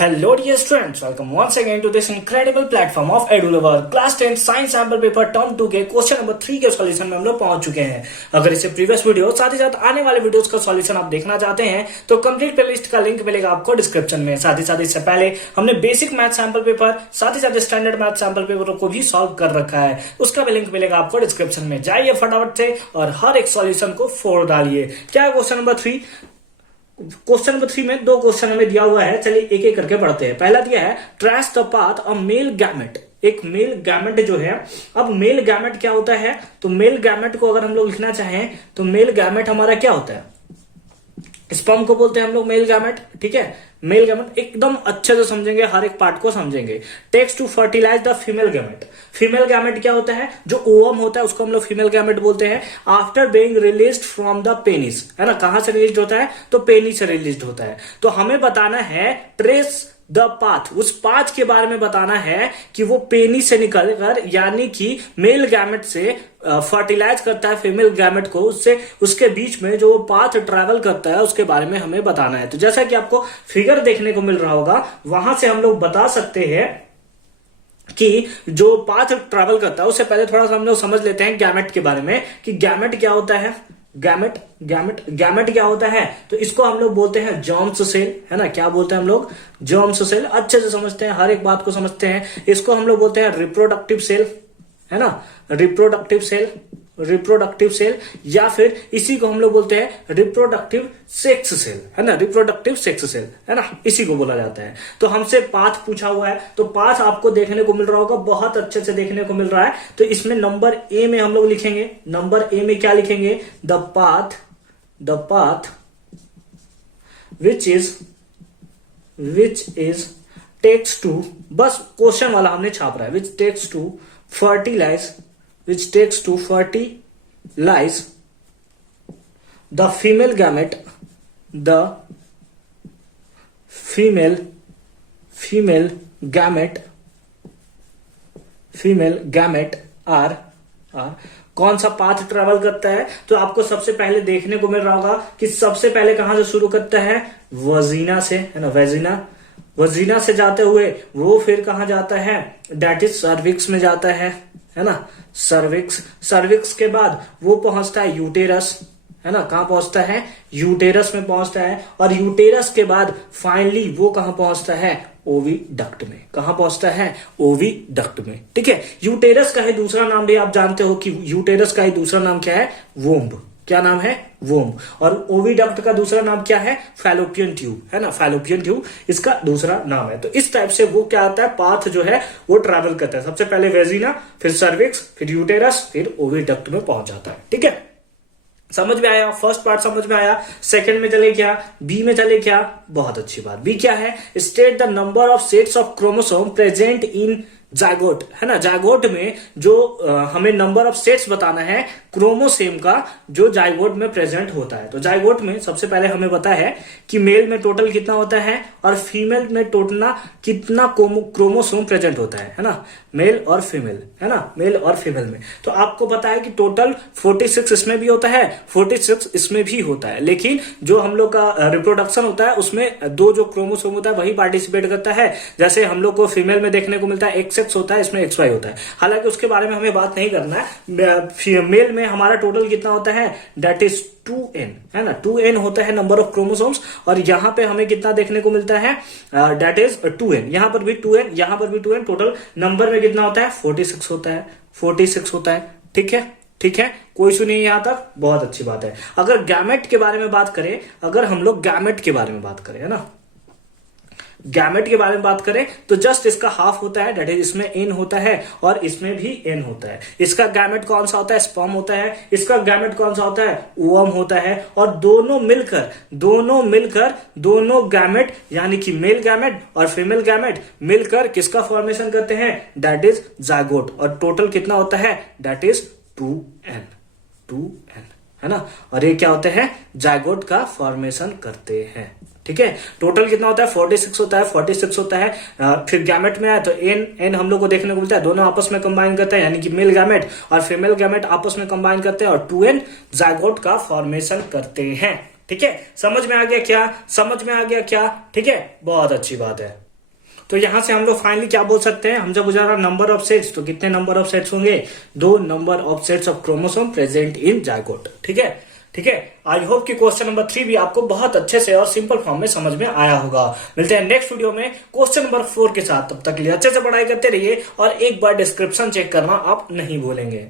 Hello dear students, welcome once again to this incredible platform of EduLover class 10 science sample paper term 2 के question number 3 के solution में हम लोग पहुंच चुके हैं। अगर इससे प्रीवियस वीडियो साथ ही साथ आने वाले वीडियोस का सॉल्यूशन आप देखना चाहते हैं तो कंप्लीट प्लेलिस्ट का लिंक मिलेगा आपको डिस्क्रिप्शन में। साथ ही साथ इससे पहले हमने बेसिक मैथ सैंपल पेपर साथ ही साथ स्टैंडर्ड मैथ सैंपल पेपर को भी सॉल्व कर रखा है, उसका भी लिंक मिलेगा आपको डिस्क्रिप्शन में। जाइए फटाफट से और हर एक सॉल्यूशन को फोड़ डालिए। क्या है क्वेश्चन नंबर 3? क्वेश्चन नंबर 3 में दो क्वेश्चन हमें दिया हुआ है, चलिए एक एक करके पढ़ते हैं। पहला दिया है trace the path a male gamete. एक मेल गैमेट जो है, अब मेल गैमेट क्या होता है? तो मेल गैमेट को अगर हम लोग लिखना चाहें तो मेल गैमेट हमारा क्या होता है? स्पर्म को बोलते हैं हम लोग मेल गैमेट। ठीक है, मेल गैमेट एकदम अच्छे से समझेंगे, हर एक पार्ट को समझेंगे। Takes to fertilize the female gamete. Female gamete क्या होता है? जो ओवम होता है उसको हम लोग फीमेल गैमेट बोलते हैं। After being released from the penis, है ना, कहां से रिलीज होता है? तो पेनिस से रिलीज होता है। तो हमें बताना है ट्रेस द पाथ, उस पाथ के बारे में बताना है कि वो पेनिस से निकलकर यानी कि मेल गैमेट से फर्टिलाइज करता है फीमेल गैमेट को, उससे उसके बीच में जो पाथ ट्रैवल करता है उसके बारे में हमें बताना है। तो जैसा कि आपको फिगर देखने को मिल रहा होगा, वहां से हम लोग बता सकते हैं कि जो पाथ ट्रैवल करता है, उससे पहले थोड़ा सा हम लोग समझ लेते हैं गैमेट के बारे में कि गैमेट क्या होता है। गैमेट गैमेट गैमेट क्या होता है? तो इसको हम लोग बोलते हैं जर्म्स सेल, है ना। क्या बोलते हैं हम लोग? Germs cell. अच्छे से समझते हैं, हर एक बात को समझते हैं। इसको हम लोग बोलते हैं रिप्रोडक्टिव सेल, है ना, रिप्रोडक्टिव सेल, रिप्रोडक्टिव सेल, या फिर इसी को हम लोग बोलते हैं रिप्रोडक्टिव सेक्स सेल, है ना, रिप्रोडक्टिव सेक्स सेल, है ना, इसी को बोला जाता है। तो हमसे पाथ पूछा हुआ है, तो पाथ आपको देखने को मिल रहा होगा, बहुत अच्छे से देखने को मिल रहा है। तो इसमें नंबर ए में हम लोग लिखेंगे, नंबर ए में क्या लिखेंगे? The path which is takes to, बस क्वेश्चन वाला हमने छाप रहा है, which takes to fertilize the female gamete, the female gamete are कौन सा पाथ ट्रेवल करता है? तो आपको सबसे पहले देखने को मिल रहा होगा कि सबसे पहले कहां से शुरू करता है? वजीना से, है ना, वजीना से जाते हुए वो फिर कहां जाता है? दैट इज सर्विक्स में जाता है ना, सर्विक्स के बाद वो पहुंचता है यूटेरस, है ना। कहां पहुंचता है? यूटेरस में पहुंचता है। और यूटेरस के बाद फाइनली वो कहां पहुंचता है? ओविडक्ट में। कहां पहुंचता है? ओविडक्ट में। ठीक है, यूटेरस का ही दूसरा नाम भी आप जानते हो कि यूटेरस का ही दूसरा नाम क्या है? वोम्ब। क्या नाम है? वोम्ब। और ओविडक्ट का दूसरा नाम क्या है? फैलोपियन ट्यूब, है ना, फैलोपियन ट्यूब इसका दूसरा नाम है। तो इस टाइप से वो क्या आता है? पाथ जो है वो ट्रैवल करता है, सबसे पहले वेजिना, फिर सर्विक्स, फिर यूटेरस, फिर ओविडक्ट में पहुंच जाता है। ठीक है, समझ में आया? फर्स्ट पार्ट समझ में आया। सेकंड में चले क्या? बी में चले क्या? बहुत अच्छी बात। बी क्या है? State the number of sets of chromosome present in zygote, है ना। जायगोट में जो हमें नंबर ऑफ सेट्स बताना है क्रोमोसोम का जो जायगोट में प्रेजेंट होता है। तो जायगोट में सबसे पहले हमें पता है कि मेल में टोटल कितना होता है और फीमेल में टोटल कितना क्रोमोसोम प्रेजेंट होता है ना, मेल और फीमेल, है ना, मेल और फीमेल में। तो आपको पता है कि टोटल 46 इसमें भी होता है, 46 इसमें भी होता है। लेकिन जो हम लोग का रिप्रोडक्शन होता है उसमें दो जो क्रोमोसोम होता है वही पार्टिसिपेट करता है। जैसे हम लोग को फीमेल में देखने को मिलता है XX होता है, इसमें XY होता है। हालांकि उसके बारे में हमें बात नहीं करना है। मेल में हमारा टोटल कितना होता है? दैट इज 2n, है ना, 2n होता है नंबर ऑफ क्रोमोसोम्स। और यहां पे हमें कितना देखने को मिलता है? That is 2n। यहां पर भी 2n, यहां पर भी 2n। टोटल नंबर में कितना होता है? 46 होता है, 46 होता है। ठीक है, ठीक है, कोई इशू नहीं यहां तक, बहुत अच्छी बात है। अगर गैमेट के बारे में बात करें, अगर हम लोग गैमेट के बारे में बात करें, है ना, गैमेट के बारे में बात करें तो जस्ट इसका हाफ होता है, दैट इज इसमें n होता है और इसमें भी n होता है। इसका गैमेट कौन सा होता है? स्पर्म होता है। इसका गैमेट कौन सा होता है? ओवम होता है। और दोनों मिलकर दोनों गैमेट यानी कि मेल गैमेट और फीमेल गैमेट मिलकर किसका फॉर्मेशन करते हैं? That is zygote. और टोटल कितना होता है? दैट इज 2n, है ना। और ये क्या होते हैं? जायगोट का फॉर्मेशन करते हैं। ठीक है, टोटल कितना होता है? 46 होता है, 46 होता है। फिर गैमेट में आया तो एन हम लोग को देखने को मिलता है, दोनों आपस में कंबाइन करते हैं, यानी कि मेल गैमेट और फीमेल गैमेट आपस में कंबाइन करते हैं और 2n जायगोट का फॉर्मेशन करते हैं। ठीक है, समझ में आ गया क्या? समझ में आ गया क्या? ठीक है, बहुत अच्छी बात है। तो यहां से हम लोग फाइनली क्या बोल सकते हैं, हम जब गुजारा नंबर ऑफ सेट्स, तो कितने नंबर ऑफ सेट्स होंगे, 2 number of sets of chromosome present in zygote. ठीक है, ठीक है। आई होप कि क्वेश्चन नंबर 3 भी आपको बहुत अच्छे से और सिंपल फॉर्म में समझ में आया होगा। मिलते हैं नेक्स्ट वीडियो में क्वेश्चन नंबर 4 के साथ। तब तक के लिए अच्छे से पढ़ाई करते रहिए और एक बार डिस्क्रिप्शन चेक करना आप नहीं भूलेंगे।